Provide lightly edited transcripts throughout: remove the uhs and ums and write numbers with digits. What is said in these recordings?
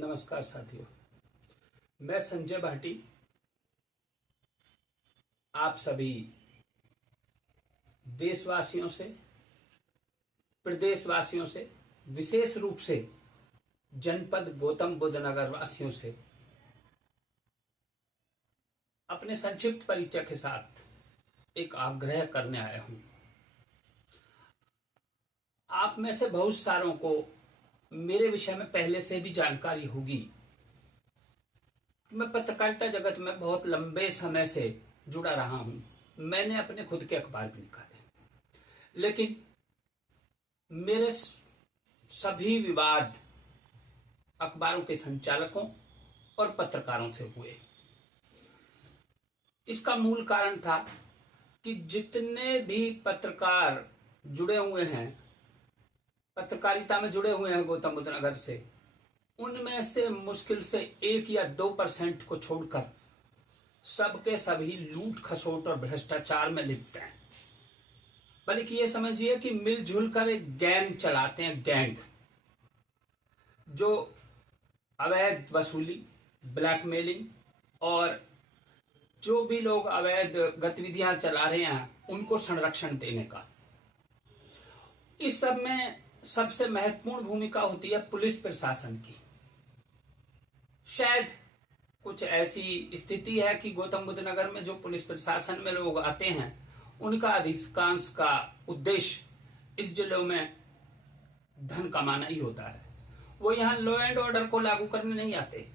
नमस्कार साथियों, मैं संजय भाटी आप सभी देशवासियों से, प्रदेशवासियों से, विशेष रूप से जनपद गौतम बुद्ध नगर वासियों से अपने संक्षिप्त परिचय के साथ एक आग्रह करने आया हूं। आप में से बहुत सारों को मेरे विषय में पहले से भी जानकारी होगी। मैं पत्रकारिता जगत में बहुत लंबे समय से जुड़ा रहा हूं। मैंने अपने खुद के अखबार भी निकाले, लेकिन मेरे सभी विवाद अखबारों के संचालकों और पत्रकारों से हुए। इसका मूल कारण था कि जितने भी पत्रकार जुड़े हुए हैं, पत्रकारिता में जुड़े हुए हैं गौतम बुद्ध नगर से, उनमें से मुश्किल से 1 या 2% को छोड़कर सबके सभी लूट खसोट और भ्रष्टाचार में लिप्त हैं। बल्कि ये समझिए कि मिलजुल कर एक गैंग चलाते हैं, गैंग जो अवैध वसूली, ब्लैकमेलिंग और जो भी लोग अवैध गतिविधियां चला रहे हैं उनको संरक्षण देने का। इस सब में सबसे महत्वपूर्ण भूमिका होती है पुलिस प्रशासन की। शायद कुछ ऐसी स्थिति है कि गौतम बुद्ध नगर में जो पुलिस प्रशासन में लोग आते हैं उनका अधिकांश का उद्देश्य इस जिलों में धन कमाना ही होता है। वो यहां लॉ एंड ऑर्डर को लागू करने नहीं आते,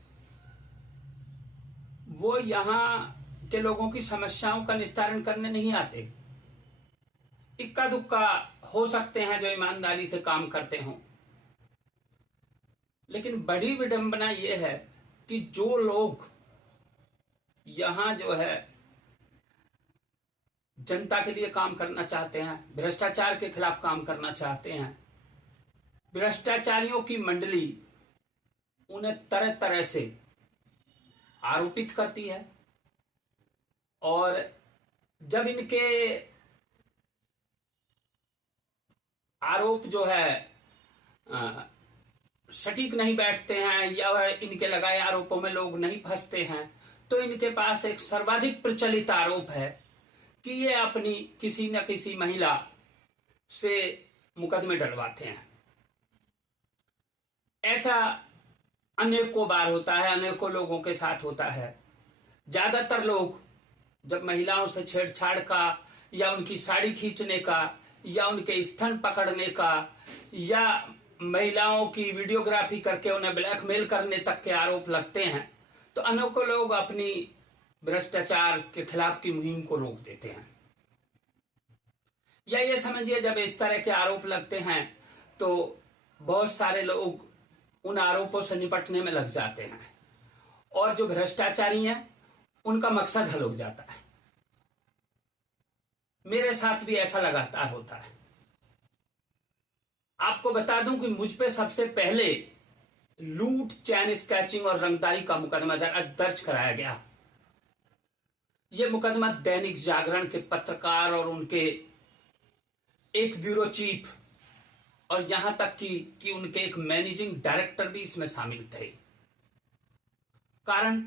वो यहां के लोगों की समस्याओं का निस्तारण करने नहीं आते। इक्का दुक्का हो सकते हैं जो ईमानदारी से काम करते हों, लेकिन बड़ी विडंबना यह है कि जो लोग यहां जो है जनता के लिए काम करना चाहते हैं, भ्रष्टाचार के खिलाफ काम करना चाहते हैं, भ्रष्टाचारियों की मंडली उन्हें तरह तरह से आरोपित करती है। और जब इनके आरोप जो है सटीक नहीं बैठते हैं या इनके लगाए आरोपों में लोग नहीं फंसते हैं, तो इनके पास एक सर्वाधिक प्रचलित आरोप है कि ये अपनी किसी न किसी महिला से मुकदमे डलवाते हैं। ऐसा अनेकों बार होता है, अनेकों लोगों के साथ होता है। ज्यादातर लोग जब महिलाओं से छेड़छाड़ का या उनकी साड़ी खींचने का या उनके स्तन पकड़ने का या महिलाओं की वीडियोग्राफी करके उन्हें ब्लैकमेल करने तक के आरोप लगते हैं, तो अनेकों लोग अपनी भ्रष्टाचार के खिलाफ की मुहिम को रोक देते हैं। या ये समझिए जब इस तरह के आरोप लगते हैं तो बहुत सारे लोग उन आरोपों से निपटने में लग जाते हैं और जो भ्रष्टाचारी हैं उनका मकसद हल हो जाता है। मेरे साथ भी ऐसा लगातार होता है। आपको बता दूं कि मुझ पे सबसे पहले लूट, चैन स्केचिंग और रंगदारी का मुकदमा दर्ज कराया गया। यह मुकदमा दैनिक जागरण के पत्रकार और उनके एक ब्यूरो चीफ और यहां तक कि उनके एक मैनेजिंग डायरेक्टर भी इसमें शामिल थे। कारण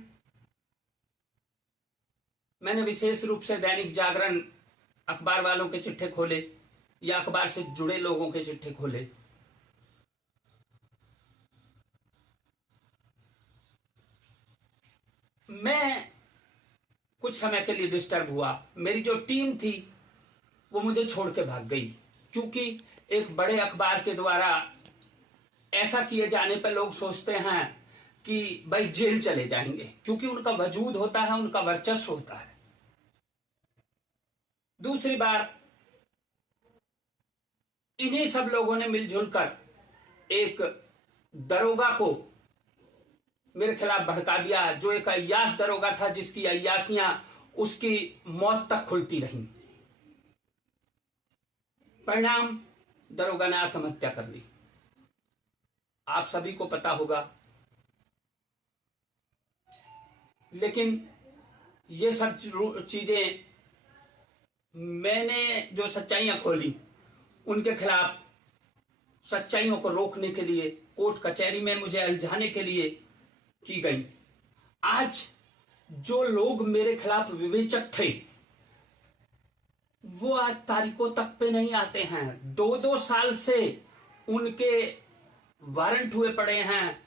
मैंने विशेष रूप से दैनिक जागरण अखबार वालों के चिट्ठे खोले या अखबार से जुड़े लोगों के चिट्ठे खोले। मैं कुछ समय के लिए डिस्टर्ब हुआ। मेरी जो टीम थी वो मुझे छोड़ के भाग गई, क्योंकि एक बड़े अखबार के द्वारा ऐसा किए जाने पर लोग सोचते हैं कि भाई जेल चले जाएंगे, क्योंकि उनका वजूद होता है, उनका वर्चस्व होता है। दूसरी बार इन्हीं सब लोगों ने मिलजुल कर एक दरोगा को मेरे खिलाफ भड़का दिया, जो एक अय्याश दरोगा था, जिसकी अय्यासियां उसकी मौत तक खुलती रहीं। परिणाम, दरोगा ने आत्महत्या कर ली। आप सभी को पता होगा। लेकिन ये सब चीजें मैंने जो सच्चाइयां खोली उनके खिलाफ सच्चाइयों को रोकने के लिए, कोर्ट कचहरी में मुझे उलझाने के लिए की गई। आज जो लोग मेरे खिलाफ विवेचक थे वो आज तारीखों तक पे नहीं आते हैं। 2-2 साल से उनके वारंट हुए पड़े हैं।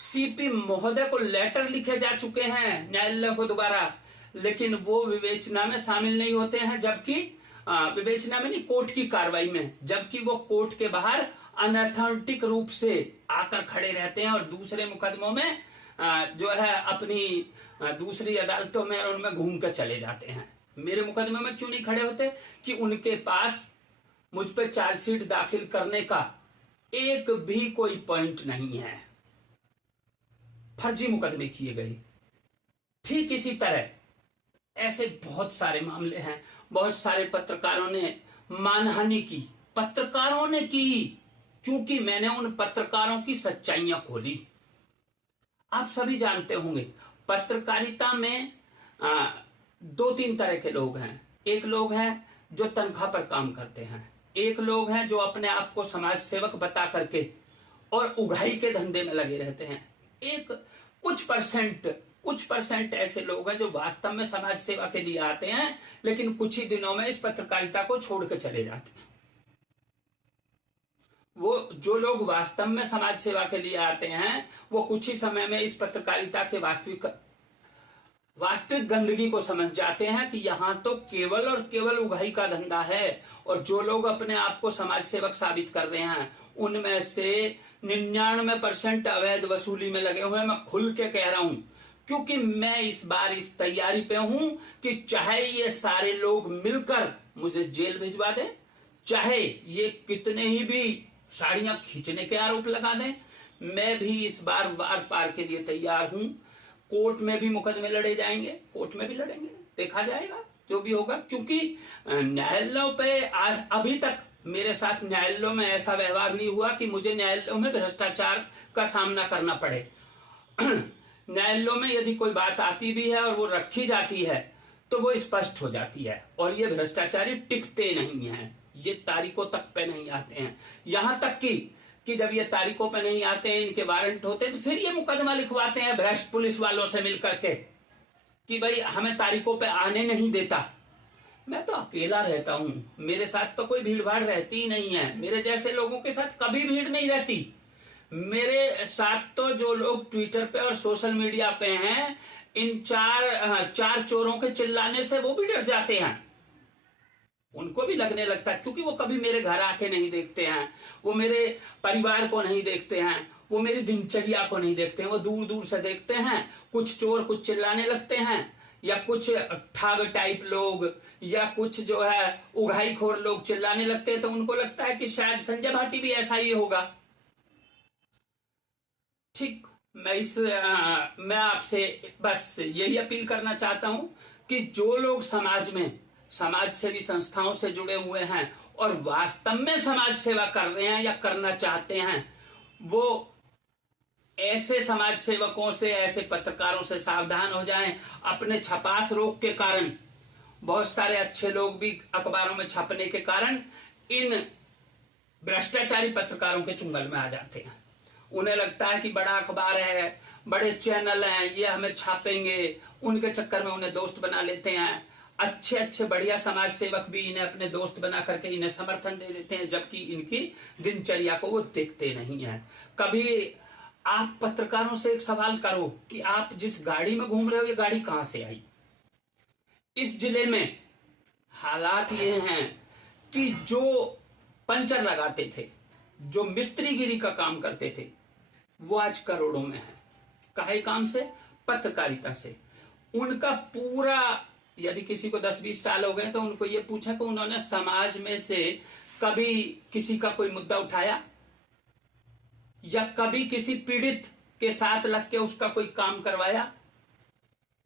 सीपी महोदय को लेटर लिखे जा चुके हैं न्यायालय को दोबारा, लेकिन वो विवेचना में शामिल नहीं होते हैं। जबकि विवेचना में नहीं, कोर्ट की कार्रवाई में, जबकि वो कोर्ट के बाहर अनऑथेंटिक रूप से आकर खड़े रहते हैं और दूसरे मुकदमों में जो है अपनी दूसरी अदालतों में और उनमें घूम कर चले जाते हैं। मेरे मुकदमे में क्यों नहीं खड़े होते? कि उनके पास मुझ पर चार्जशीट दाखिल करने का एक भी कोई पॉइंट नहीं है। फर्जी मुकदमे किए गए। ठीक इसी तरह ऐसे बहुत सारे मामले हैं। बहुत सारे पत्रकारों ने मानहानि की, पत्रकारों ने की, क्योंकि मैंने उन पत्रकारों की सच्चाइयां खोली। आप सभी जानते होंगे पत्रकारिता में 2-3 तरह के लोग हैं। एक लोग हैं जो तनख्वाह पर काम करते हैं, एक लोग हैं जो अपने आप को समाज सेवक बता करके और उगाही के धंधे में लगे रहते हैं। एक कुछ परसेंट ऐसे लोग हैं जो वास्तव में समाज सेवा के लिए आते हैं, लेकिन कुछ ही दिनों में इस पत्रकारिता को छोड़कर चले जाते हैं। वो जो लोग वास्तव में समाज सेवा के लिए आते हैं वो कुछ ही समय में इस पत्रकारिता के वास्तविक गंदगी को समझ जाते हैं कि यहाँ तो केवल और केवल उगाही का धंधा है। और जो लोग अपने आप को समाज सेवक साबित कर रहे हैं उनमें से 99% अवैध वसूली में लगे हुए हैं। मैं खुल के कह रहा हूं, क्योंकि मैं इस बार इस तैयारी पे हूं कि चाहे ये सारे लोग मिलकर मुझे जेल भिजवा दें, चाहे ये कितने ही भी साड़ियां खींचने के आरोप लगा दें, मैं भी इस बार वार पार के लिए तैयार हूं। कोर्ट में भी मुकदमे लड़े जाएंगे, कोर्ट में भी लड़ेंगे, देखा जाएगा जो भी होगा। क्योंकि न्यायालयों पे आज अभी तक मेरे साथ न्यायालयों में ऐसा व्यवहार नहीं हुआ कि मुझे न्यायालयों में भ्रष्टाचार का सामना करना पड़े। न्यायालयों में यदि कोई बात आती भी है और वो रखी जाती है तो वो स्पष्ट हो जाती है, और ये भ्रष्टाचारी टिकते नहीं हैं, ये तारीखों तक पे नहीं आते हैं। यहां तक कि जब ये तारीखों पे नहीं आते हैं, इनके वारंट होते हैं, तो फिर ये मुकदमा लिखवाते हैं भ्रष्ट पुलिस वालों से मिलकर के कि भाई हमें तारीखों पे आने नहीं देता। मैं तो अकेला रहता हूं, मेरे साथ तो कोई भीड़ भाड़ रहती ही नहीं है। मेरे जैसे लोगों के साथ कभी भीड़ नहीं रहती। मेरे साथ तो जो लोग ट्विटर पे और सोशल मीडिया पे हैं, इन चार चोरों के चिल्लाने से वो भी डर जाते हैं। उनको भी लगने लगता है, क्योंकि वो कभी मेरे घर आके नहीं देखते हैं, वो मेरे परिवार को नहीं देखते हैं, वो मेरी दिनचर्या को नहीं देखते हैं, वो दूर दूर से देखते हैं। कुछ चोर कुछ चिल्लाने लगते हैं, या कुछ ठग टाइप लोग, या कुछ जो है उघाईखोर लोग चिल्लाने लगते हैं, तो उनको लगता है कि शायद संजय भाटी भी ऐसा ही होगा। ठीक, मैं आपसे बस यही अपील करना चाहता हूं कि जो लोग समाज में समाज सेवी संस्थाओं से जुड़े हुए हैं और वास्तव में समाज सेवा कर रहे हैं या करना चाहते हैं, वो ऐसे समाज सेवकों से, ऐसे पत्रकारों से सावधान हो जाएं। अपने छपास रोग के कारण बहुत सारे अच्छे लोग भी अखबारों में छपने के कारण इन भ्रष्टाचारी पत्रकारों के चुंगल में आ जाते हैं। उन्हें लगता है कि बड़ा अखबार है, बड़े चैनल हैं, ये हमें छापेंगे, उनके चक्कर में उन्हें दोस्त बना लेते हैं। अच्छे अच्छे बढ़िया समाज सेवक भी इन्हें अपने दोस्त बना करके इन्हें समर्थन दे देते हैं, जबकि इनकी दिनचर्या को वो देखते नहीं है। कभी आप पत्रकारों से एक सवाल करो कि आप जिस गाड़ी में घूम रहे हो, ये गाड़ी कहां से आई? इस जिले में हालात ये हैं कि जो पंचर लगाते थे, जो मिस्त्रीगिरी का काम करते थे, वो आज करोड़ों में है। काहे काम से? पत्रकारिता से। उनका पूरा, यदि किसी को 10-20 साल हो गए तो उनको ये पूछा कि उन्होंने समाज में से कभी किसी का कोई मुद्दा उठाया, या कभी किसी पीड़ित के साथ लग के उसका कोई काम करवाया,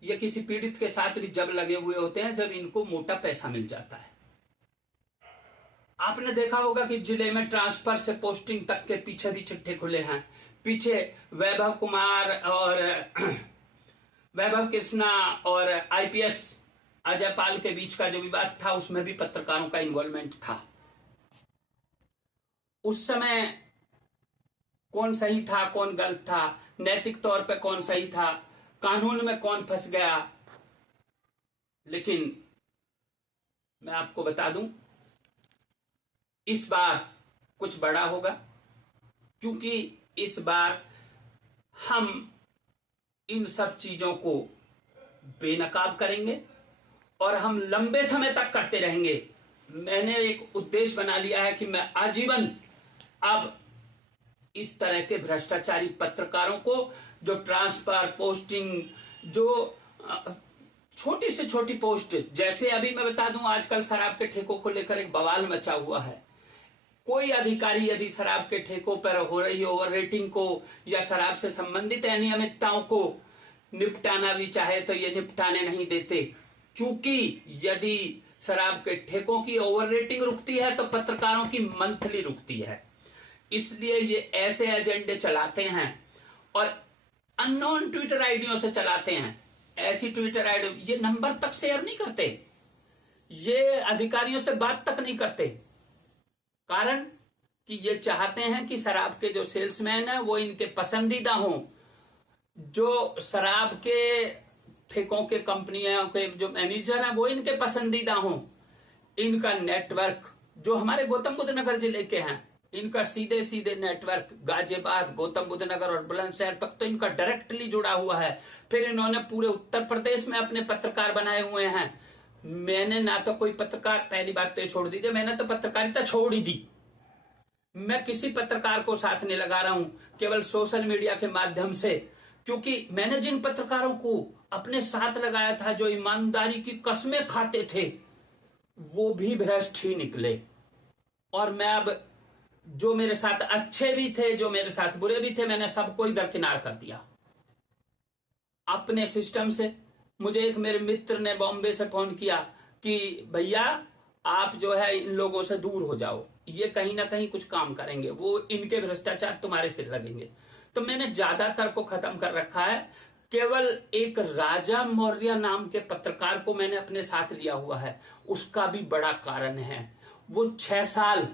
या किसी पीड़ित के साथ भी जब लगे हुए होते हैं जब इनको मोटा पैसा मिल जाता है। आपने देखा होगा कि जिले में ट्रांसफर से पोस्टिंग तक के पीछे भी चिट्ठे खुले हैं। पीछे वैभव कुमार और वैभव कृष्णा और आईपीएस अजय पाल के बीच का जो विवाद था, उसमें भी पत्रकारों का इन्वॉल्वमेंट था। उस समय कौन सही था कौन गलत था, नैतिक तौर पे कौन सही था, कानून में कौन फंस गया। लेकिन मैं आपको बता दूं, इस बार कुछ बड़ा होगा, क्योंकि इस बार हम इन सब चीजों को बेनकाब करेंगे और हम लंबे समय तक करते रहेंगे। मैंने एक उद्देश्य बना लिया है कि मैं आजीवन अब इस तरह के भ्रष्टाचारी पत्रकारों को, जो ट्रांसफर पोस्टिंग, जो छोटी से छोटी पोस्ट, जैसे अभी मैं बता दूं आजकल शराब के ठेकों को लेकर एक बवाल मचा हुआ है। कोई अधिकारी यदि शराब के ठेकों पर हो रही ओवर रेटिंग को या शराब से संबंधित अनियमितताओं को निपटाना भी चाहे तो ये निपटाने नहीं देते, क्योंकि यदि शराब के ठेकों की ओवर रेटिंग रुकती है तो पत्रकारों की मंथली रुकती है। इसलिए ये ऐसे एजेंडे चलाते हैं और अननोन ट्विटर आईडियों से चलाते हैं। ऐसी ट्विटर आईडी, ये नंबर तक शेयर नहीं करते, ये अधिकारियों से बात तक नहीं करते, कारण कि ये चाहते हैं कि शराब के जो सेल्समैन है वो इनके पसंदीदा हों, जो शराब के ठेकों के कंपनियों के जो मैनेजर हैं वो इनके पसंदीदा हों। इनका नेटवर्क जो हमारे गौतम बुद्ध नगर जिले के हैं, इनका सीधे सीधे नेटवर्क गाजियाबाद, गौतम बुद्ध नगर और बुलंदशहर तक तो इनका डायरेक्टली जुड़ा हुआ है। फिर इन्होंने पूरे उत्तर प्रदेश में अपने पत्रकार बनाए हुए हैं। मैंने ना तो कोई पत्रकार, पहली बात तो छोड़ दीजिए, मैंने तो पत्रकारिता छोड़ ही दी। मैं किसी पत्रकार को साथ नहीं लगा रहा हूं, केवल सोशल मीडिया के माध्यम से, क्योंकि मैंने जिन पत्रकारों को अपने साथ लगाया था, जो ईमानदारी की कस्में खाते थे, वो भी भ्रष्ट ही निकले। और मैं अब, जो मेरे साथ अच्छे भी थे, जो मेरे साथ बुरे भी थे, मैंने सबको इधर किनार कर दिया अपने सिस्टम से। मुझे एक मेरे मित्र ने बॉम्बे से फोन किया कि भैया आप जो है इन लोगों से दूर हो जाओ, ये कहीं ना कहीं कुछ काम करेंगे, वो इनके भ्रष्टाचार तुम्हारे सिर लगेंगे। तो मैंने ज्यादातर को खत्म कर रखा है। केवल एक राजा मौर्य नाम के पत्रकार को मैंने अपने साथ लिया हुआ है। उसका भी बड़ा कारण है, वो 6 साल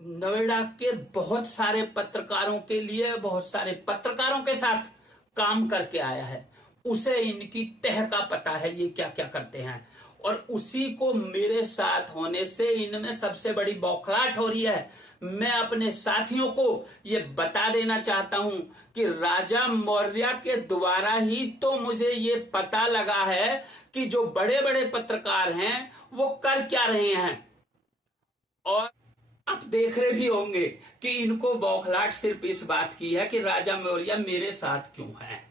नोएडा के बहुत सारे पत्रकारों के लिए, बहुत सारे पत्रकारों के साथ काम करके आया है। उसे इनकी तह का पता है ये क्या क्या करते हैं, और उसी को मेरे साथ होने से इनमें सबसे बड़ी बौखलाहट हो रही है। मैं अपने साथियों को ये बता देना चाहता हूं कि राजा मौर्य के द्वारा ही तो मुझे ये पता लगा है कि जो बड़े बड़े पत्रकार हैं वो कर क्या रहे हैं। और आप देख रहे भी होंगे कि इनको बौखलाहट सिर्फ इस बात की है कि राजा मौर्य मेरे साथ क्यों है।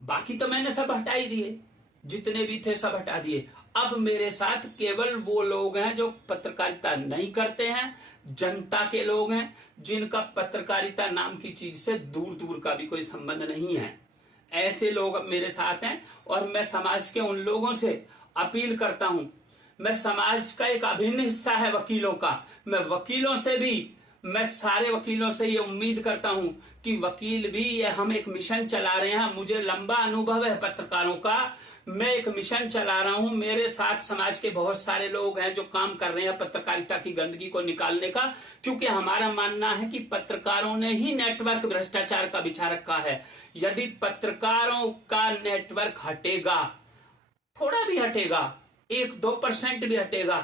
बाकी तो मैंने सब हटा ही दिए, जितने भी थे सब हटा दिए। अब मेरे साथ केवल वो लोग हैं जो पत्रकारिता नहीं करते हैं, जनता के लोग हैं, जिनका पत्रकारिता नाम की चीज से दूर दूर का भी कोई संबंध नहीं है। ऐसे लोग अब मेरे साथ हैं और मैं समाज के उन लोगों से अपील करता हूं। मैं समाज का एक अभिन्न हिस्सा है वकीलों का। मैं वकीलों से भी, मैं सारे वकीलों से ये उम्मीद करता हूं कि वकील भी, ये हम एक मिशन चला रहे हैं। मुझे लंबा अनुभव है पत्रकारों का, मैं एक मिशन चला रहा हूं। मेरे साथ समाज के बहुत सारे लोग हैं जो काम कर रहे हैं पत्रकारिता की गंदगी को निकालने का, क्योंकि हमारा मानना है कि पत्रकारों ने ही नेटवर्क भ्रष्टाचार का बिछा रखा है। यदि पत्रकारों का नेटवर्क हटेगा, थोड़ा भी हटेगा, 1-2% भी हटेगा,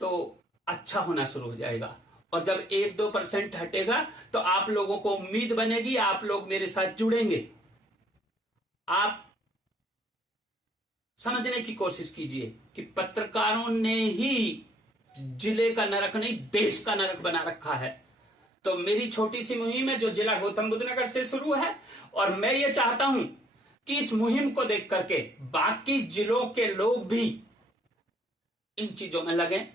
तो अच्छा होना शुरू हो जाएगा। और जब 1-2% हटेगा तो आप लोगों को उम्मीद बनेगी, आप लोग मेरे साथ जुड़ेंगे। आप समझने की कोशिश कीजिए कि पत्रकारों ने ही जिले का नरक नहीं, देश का नरक बना रखा है। तो मेरी छोटी सी मुहिम है जो जिला गौतम बुद्ध नगर से शुरू है, और मैं ये चाहता हूं कि इस मुहिम को देख करके बाकी जिलों के लोग भी इन चीजों में लगे,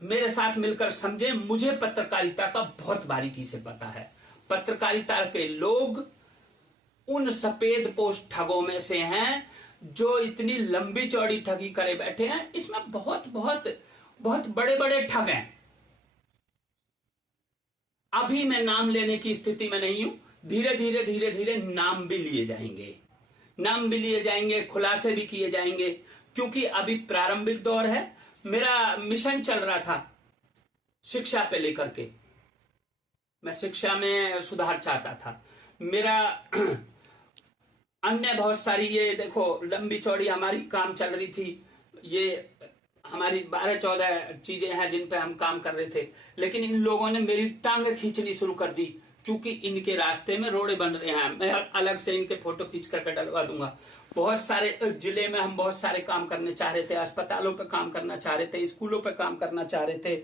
मेरे साथ मिलकर समझे। मुझे पत्रकारिता का बहुत बारीकी से पता है। पत्रकारिता के लोग उन सफेद पोस्ट ठगों में से हैं जो इतनी लंबी चौड़ी ठगी करे बैठे हैं। इसमें बहुत बहुत बहुत बड़े बड़े ठग हैं। अभी मैं नाम लेने की स्थिति में नहीं हूं, धीरे धीरे धीरे धीरे नाम भी लिए जाएंगे, नाम भी लिए जाएंगे, खुलासे भी किए जाएंगे, क्योंकि अभी प्रारंभिक दौर है। मेरा मिशन चल रहा था शिक्षा पे लेकर के मैं शिक्षा में सुधार चाहता था। मेरा अन्य बहुत सारी, ये देखो लंबी चौड़ी हमारी काम चल रही थी, ये हमारी 12-14 चीजें हैं जिन पे हम काम कर रहे थे, लेकिन इन लोगों ने मेरी टांगे खींचनी शुरू कर दी, क्योंकि इनके रास्ते में रोड़े बन रहे हैं। मैं अलग से इनके फोटो खींच करके डलवा दूंगा। बहुत सारे जिले में हम बहुत सारे काम करने चाह रहे थे, अस्पतालों पे काम करना चाह रहे थे, स्कूलों पे काम करना चाह रहे थे,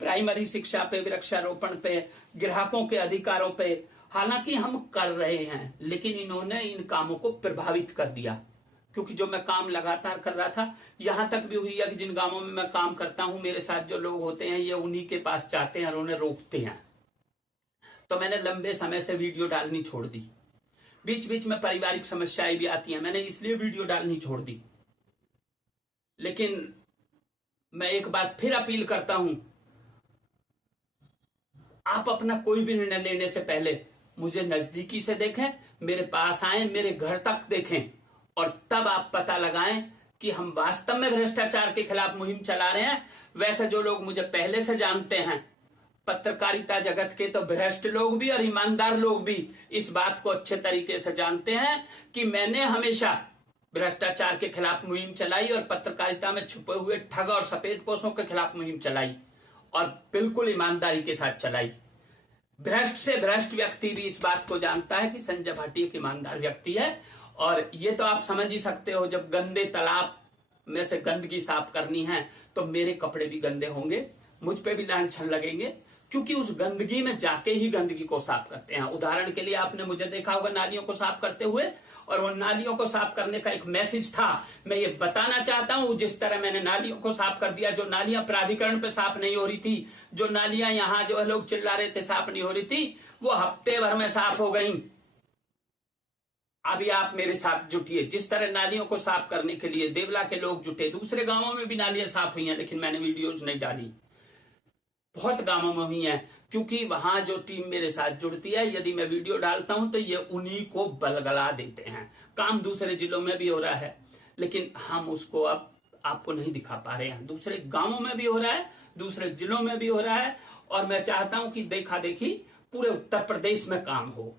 प्राइमरी शिक्षा पे, वृक्षारोपण पे, ग्राहकों के अधिकारों पे। हालांकि हम कर रहे हैं, लेकिन इन्होंने इन कामों को प्रभावित कर दिया, क्योंकि जो मैं काम लगातार कर रहा था, यहां तक भी हुई है कि जिन गांवों में मैं काम करता हूं, मेरे साथ जो लोग होते हैं ये उन्हीं के पास जाते हैं और उन्हें रोकते हैं। तो मैंने लंबे समय से वीडियो डालनी छोड़ दी। बीच बीच में पारिवारिक समस्याएं भी आती हैं, मैंने इसलिए वीडियो डालनी छोड़ दी। लेकिन मैं एक बार फिर अपील करता हूं, आप अपना कोई भी निर्णय लेने से पहले मुझे नजदीकी से देखें, मेरे पास आए, मेरे घर तक देखें, और तब आप पता लगाएं कि हम वास्तव में भ्रष्टाचार के खिलाफ मुहिम चला रहे हैं। वैसे जो लोग मुझे पहले से जानते हैं, पत्रकारिता जगत के तो भ्रष्ट लोग भी और ईमानदार लोग भी इस बात को अच्छे तरीके से जानते हैं कि मैंने हमेशा भ्रष्टाचार के खिलाफ मुहिम चलाई और पत्रकारिता में छुपे हुए ठग और सफेदपोशों के खिलाफ मुहिम चलाई, और बिल्कुल ईमानदारी के साथ चलाई। भ्रष्ट से भ्रष्ट व्यक्ति भी इस बात को जानता है कि संजय भाटी एक ईमानदार व्यक्ति है। और ये तो आप समझ ही सकते हो, जब गंदे तालाब में से गंदगी साफ करनी है तो मेरे कपड़े भी गंदे होंगे, मुझ पे भी लांछन छल लगेंगे, क्योंकि उस गंदगी में जाके ही गंदगी को साफ करते हैं। उदाहरण के लिए आपने मुझे देखा होगा नालियों को साफ करते हुए, और वो नालियों को साफ करने का एक मैसेज था। मैं ये बताना चाहता हूं, जिस तरह मैंने नालियों को साफ कर दिया, जो नालियां प्राधिकरण पे साफ नहीं हो रही थी, जो नालियां यहां जो लोग चिल्ला रहे थे साफ नहीं हो रही थी, वो हफ्ते भर में साफ हो गई। अभी आप मेरे साथ जुटिए। जिस तरह नालियों को साफ करने के लिए देवला के लोग जुटे, दूसरे गांवों में भी नालियां साफ हुई हैं, लेकिन मैंने वीडियोज नहीं डाली। बहुत गांवों में हुई हैं, क्योंकि वहां जो टीम मेरे साथ जुड़ती है, यदि मैं वीडियो डालता हूं तो ये उन्हीं को बलगला देते हैं। काम दूसरे जिलों में भी हो रहा है, लेकिन हम उसको अब आपको नहीं दिखा पा रहे हैं। दूसरे गांवों में भी हो रहा है, दूसरे जिलों में भी हो रहा है, और मैं चाहता हूं कि देखा देखी पूरे उत्तर प्रदेश में काम हो।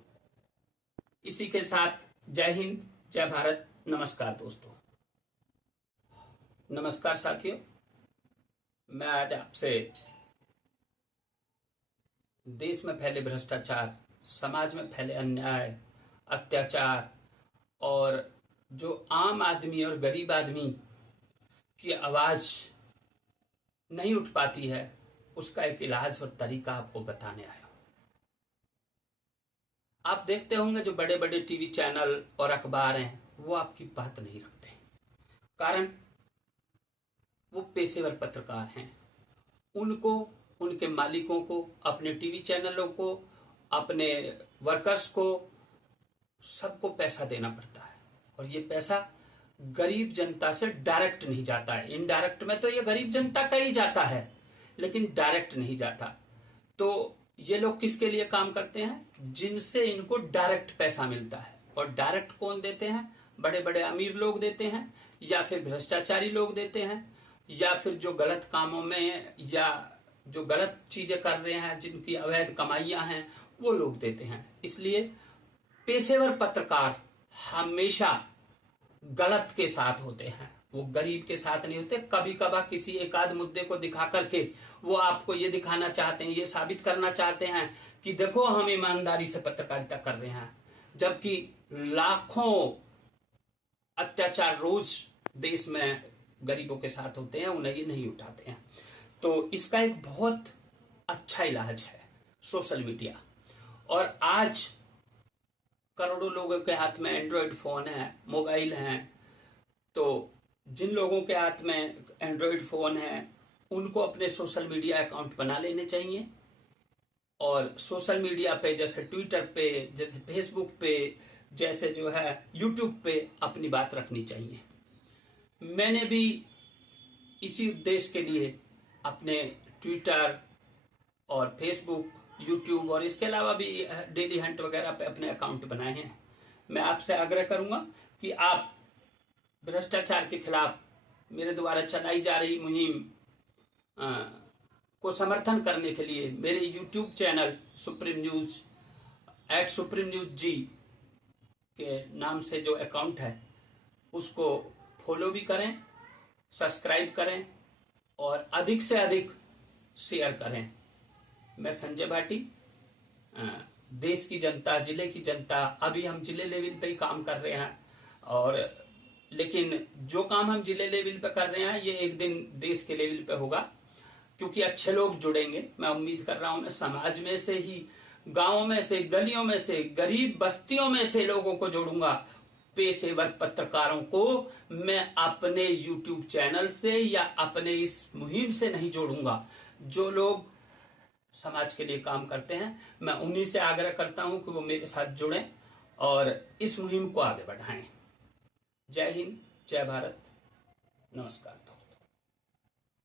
इसी के साथ जय हिंद, जय भारत, नमस्कार दोस्तों। नमस्कार साथियों, मैं आज आपसे देश में फैले भ्रष्टाचार, समाज में फैले अन्याय, अत्याचार, और जो आम आदमी और गरीब आदमी की आवाज नहीं उठ पाती है, उसका एक इलाज और तरीका आपको बताने आया हूं। आप देखते होंगे जो बड़े बड़े टीवी चैनल और अखबार हैं, वो आपकी बात नहीं रखते, कारण वो पेशेवर पत्रकार हैं। उनको, उनके मालिकों को, अपने टीवी चैनलों को, अपने वर्कर्स को, सबको पैसा देना पड़ता है, और ये पैसा गरीब जनता से डायरेक्ट नहीं जाता है। इनडायरेक्ट में तो ये गरीब जनता का ही जाता है, लेकिन डायरेक्ट नहीं जाता। तो ये लोग किसके लिए काम करते हैं? जिनसे इनको डायरेक्ट पैसा मिलता है। और डायरेक्ट कौन देते हैं? बड़े बड़े अमीर लोग देते हैं, या फिर भ्रष्टाचारी लोग देते हैं, या फिर जो गलत कामों में या जो गलत चीजें कर रहे हैं, जिनकी अवैध कमाइयां हैं, वो लोग देते हैं। इसलिए पेशेवर पत्रकार हमेशा गलत के साथ होते हैं, वो गरीब के साथ नहीं होते। कभी कभार किसी एक आध मुद्दे को दिखा करके वो आपको ये दिखाना चाहते हैं, ये साबित करना चाहते हैं कि देखो हम ईमानदारी से पत्रकारिता कर रहे हैं, जबकि लाखों अत्याचार रोज देश में गरीबों के साथ होते हैं, उन्हें ये नहीं उठाते हैं। तो इसका एक बहुत अच्छा इलाज है सोशल मीडिया। और आज करोड़ों लोगों के हाथ में एंड्रॉयड फोन है, मोबाइल हैं। तो जिन लोगों के हाथ में एंड्रॉयड फोन है, उनको अपने सोशल मीडिया अकाउंट बना लेने चाहिए, और सोशल मीडिया पे, जैसे ट्विटर पे, जैसे फेसबुक पे, जैसे जो है यूट्यूब पे अपनी बात रखनी चाहिए। मैंने भी इसी उद्देश्य के लिए अपने ट्विटर और फेसबुक, यूट्यूब और इसके अलावा भी डेली हंट वगैरह पे अपने अकाउंट बनाए हैं। मैं आपसे आग्रह करूंगा कि आप भ्रष्टाचार के खिलाफ मेरे द्वारा चलाई जा रही मुहिम को समर्थन करने के लिए मेरे YouTube channel supreme news @supreme_news_G के नाम से जो अकाउंट है उसको फॉलो भी करें, सब्सक्राइब करें और अधिक से अधिक शेयर करें। मैं संजय भाटी, देश की जनता, जिले की जनता, अभी हम जिले लेवल पे ही काम कर रहे हैं और लेकिन जो काम हम जिले लेवल पे कर रहे हैं ये एक दिन देश के लेवल पे होगा, क्योंकि अच्छे लोग जुड़ेंगे। मैं उम्मीद कर रहा हूं मैं समाज में से ही, गांवों में से, गलियों में से, गरीब बस्तियों में से लोगों को जोड़ूंगा। पेशेवर पत्रकारों को मैं अपने YouTube चैनल से या अपने इस मुहिम से नहीं जोड़ूंगा। जो लोग समाज के लिए काम करते हैं मैं उन्हीं से आग्रह करता हूं कि वो मेरे साथ जुड़ें और इस मुहिम को आगे बढ़ाएं। जय हिंद, जय भारत, नमस्कार।